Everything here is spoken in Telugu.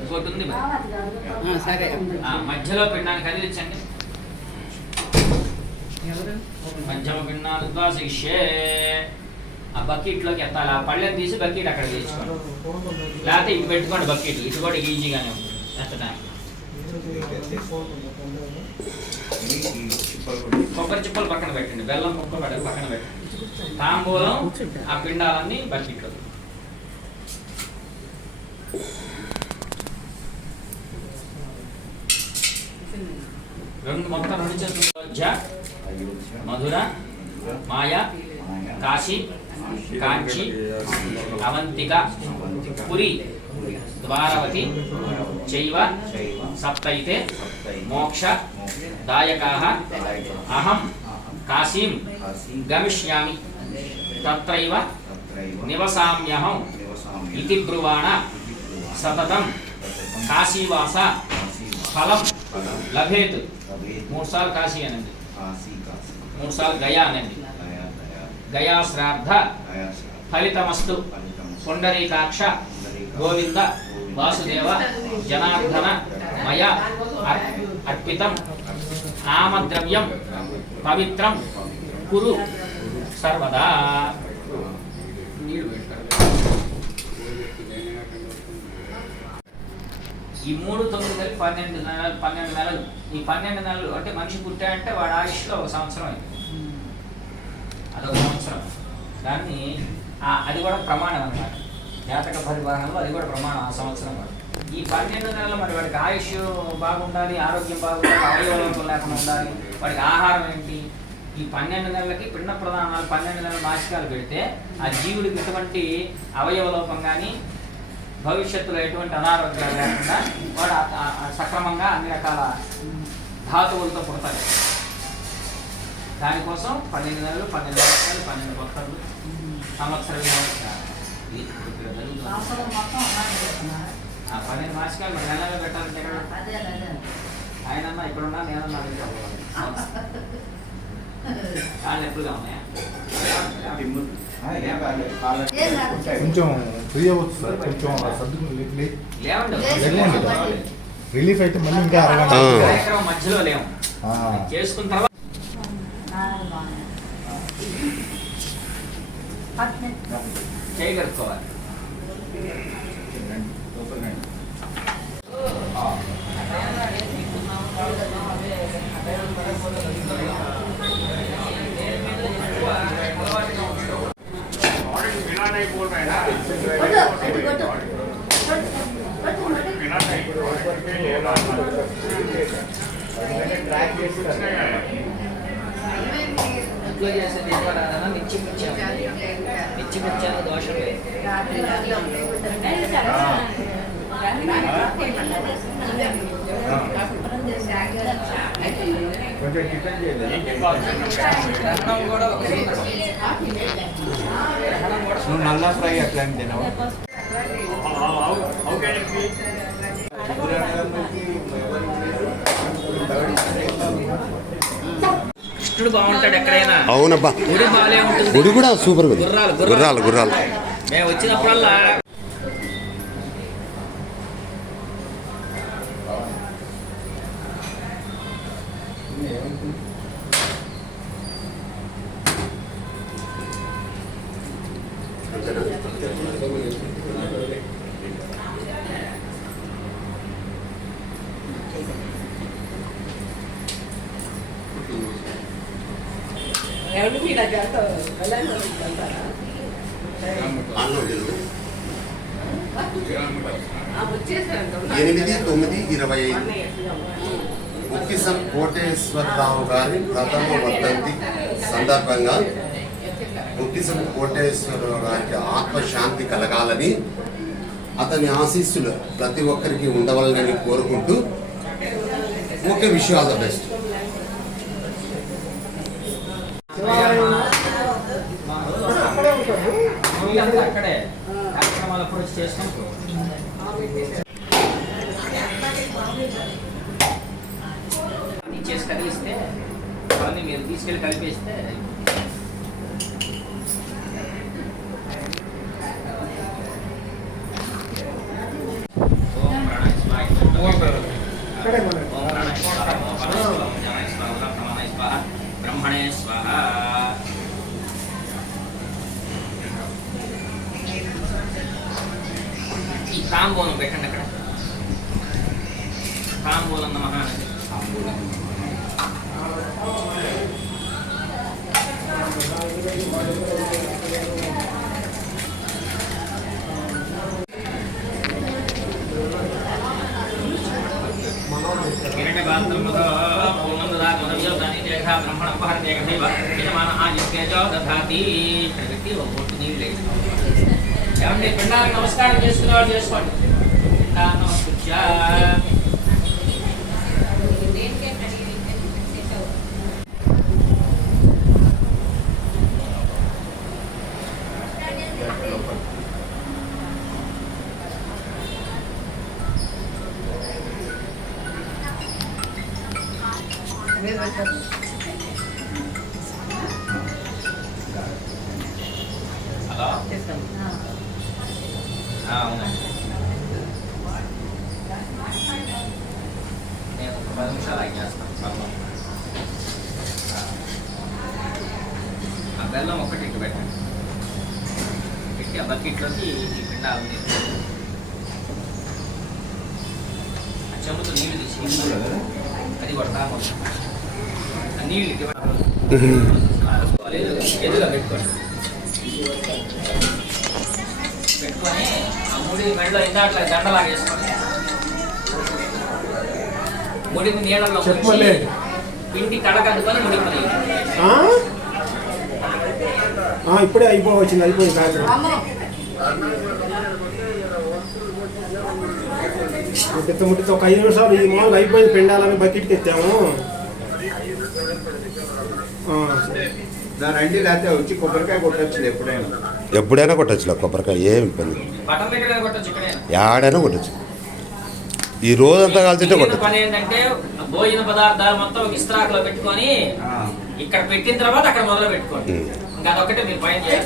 ఇంకోటి ఉంది సరే. మధ్యలో పిండాన్ని కదిలించండి మధ్యమ పిండాన్ని ఆ బకెట్లోకి ఎత్తాలి. ఆ పళ్ళెని తీసి బకెట్ అక్కడ తీసుకోండి. లేకపోతే ఇటు పెట్టుకోండి బకెట్. ఇటు కూడా ఈజీగానే ఉంటుంది. ఎత్తడానికి. కొబ్బరి చిప్పలు పక్కన పెట్టండి. బెల్లం ముక్క పడ పక్కన పెట్టండి. తాంబూలం ఆ పిండాలన్నీ బకెట్లో. రెండు మొత్తం రెండు చేతులు అయోధ్య మధుర మాయ కాశీ కాంచి అవంతిక పురి ద్వారవతి చైవ సప్తైతే మోక్ష దాయకాః అహం కాశీం గమిష్యామి తత్రైవ నివసామ్యహం ఇతి బ్రువాణ సతతం కాశీవాస ఫలం లభేత్. మూడు సార్లు కాశీ అనండి. మూడు సార్లు గయా అనండి. గయా శ్రాద్ధ. ఫలితమస్తు. పుండరీకాక్ష. గోవింద. వాసుదేవ. జనార్దన. మయ. అర్- అర్పితం. ఆమద్రవ్యం పవిత్రం. కురు. సర్వదా. నీళ్ళు ఈ మూడు తొమ్మిది కలిపి పన్నెండు నెలలు పన్నెండు నెలలు. ఈ పన్నెండు నెలలు అంటే మనిషి పుట్టాడంటే వాడు ఆయుష్లో ఒక సంవత్సరం అయింది. అదొక సంవత్సరం. దాన్ని అది కూడా ప్రమాణం అన్నమాట. జాతక పరివాహనలో అది కూడా ప్రమాణం ఆ సంవత్సరం కూడా ఈ పన్నెండు నెలలు మరి వాడికి ఆయుష్ బాగుండాలి ఆరోగ్యం బాగుండాలి అవయవలోపం లేకుండా ఉండాలి వాడికి ఆహారం ఏంటి? ఈ పన్నెండు నెలలకి పిండ ప్రధానాలు పన్నెండు నెలల నాశకాలు పెడితే ఆ జీవుడికి ఎటువంటి అవయవ లోపం కానీ భవిష్యత్తులో ఎటువంటి అనారోగ్యాలు లేకుండా వాడు సక్రమంగా అన్ని రకాల ధాతువులతో పుడతాడు. దానికోసం పన్నెండు నెలలు పన్నెండు లక్షలు పన్నెండు భక్తులు సంవత్సర పన్నెండు మాసికాలు మరి నెలలో పెట్టాలంటే ఎక్కడ? పెట్టాలి? ఆయన అన్న ఇక్కడ ఉన్నా నేనన్నా అడిగి ఎప్పుడుగా ఉన్నాయా? కొంచెం ఫ్రీ అవ్వచ్చు సార్. కొంచెం సర్దుకుని. రిలీఫ్ అయితే మళ్ళీ ఇంకా అరగంట మధ్యలో. చేసుకున్న తర్వాత చేయగలుగుకోవాలి ఇంట్లో చేసే దీపారాధన కూడా ఒక సందర్భం. నల్ల ఫ్రై అట్లాంటి తినవా కృష్ణుడు బాగుంటాడు ఎక్కడైనా. అవునబ్బా. గుడి బాలే ఉంటుంది. గుడి కూడా సూపర్ గుర్రాలు. గుర్రాలు గుర్రాలు. మేము వచ్చినప్పుడల్లా ఎవరు మీరు అది అంతా వెళ్ళాలి వెళ్తారా ఎనిమిది తొమ్మిది ఇరవై ఐదు ముక్కిసం కోటేశ్వరరావు గారి ప్రథమ వర్ధంతి సందర్భంగా ముక్కిసం కోటేశ్వరరావుకి ఆత్మశాంతి కలగాలని అతని ఆశీస్సులు ప్రతి ఒక్కరికి ఉండవాలని కోరుకుంటూ okay wish all the best. అక్కడే కార్యక్రమాలు అప్పుడు చేసి కలిగిస్తే అవన్నీ మీరు తీసుకెళ్ళి కలిపేస్తే స్వాహ, బ్రహ్మణే స్వాహ ఈ తాంబూలం పెట్టండి ఏమండి పిండానికి నమస్కారం చేసుకునేవాడు చేసుకోండి. పిండాన్ని నమస్కృత్య హలో ఆ, నేను ఒక పది నిమిషాలు చేస్తాను బెల్లం ఆ. బెల్లం ఒకటి ఇటు పెట్టండి పెట్టి ఆ బకెట్లోకి ఈ పిండాలు తీసుకోండి. చెంబుతో నీళ్ళు తీసి అది కూడా పెట్టుకొని ఆ? ముడి మెడలో దండలాగా వేసుకోండి ముడిని నీళ్ళలో పిండి ముడి పని ఇప్పుడే అయిపోవచ్చింది అయిపోయింది కార్యక్రమం ముట్టితో ముట్టితో ఒక ఐదు నిమిషాలు ఈ మామూలుగా అయిపోయింది పెండాలని బకెట్కి ఎత్తాము ఆ, సరే. దాని రండి లేకపోతే వచ్చి కొబ్బరికాయ కొట్టచ్చు ఎప్పుడైనా. ఎప్పుడైనా కొట్టచ్చు కొబ్బరికాయ ఏం ఇబ్బంది. ఏడైనా కొట్టచ్చు ఈ రోజంతా కాల్చుంటే కొట్టచ్చు. పని ఏంటంటే భోజన పదార్థాలు మొత్తం ఒక ఇస్త్రాకులో పెట్టుకొని ఇక్కడ పెట్టిన తర్వాత అక్కడ మొదలు పెట్టుకోండి. ఇంకా అదొక్కటే మీరు పైన చేయాలి.